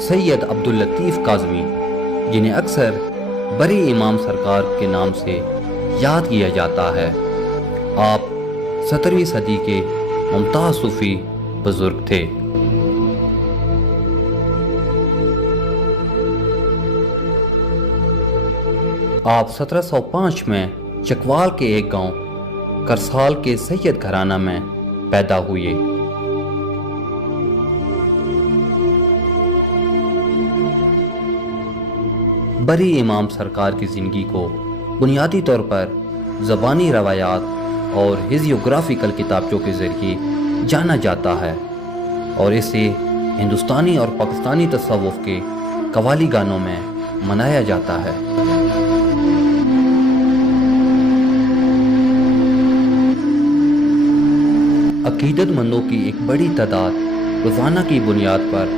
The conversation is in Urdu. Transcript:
سید عبداللطیف کاظمی، جنہیں اکثر بڑے امام سرکار کے نام سے یاد کیا جاتا ہے، آپ 17ویں صدی کے ممتاز صوفی بزرگ تھے۔ آپ 1705 میں چکوال کے ایک گاؤں کرسال کے سید گھرانہ میں پیدا ہوئے۔ بڑے امام سرکار کی زندگی کو بنیادی طور پر زبانی روایات اور ہیزیوگرافیکل کتابچوں کے ذریعے جانا جاتا ہے، اور اسے ہندوستانی اور پاکستانی تصوف کے قوالی گانوں میں منایا جاتا ہے۔ عقیدت مندوں کی ایک بڑی تعداد روزانہ کی بنیاد پر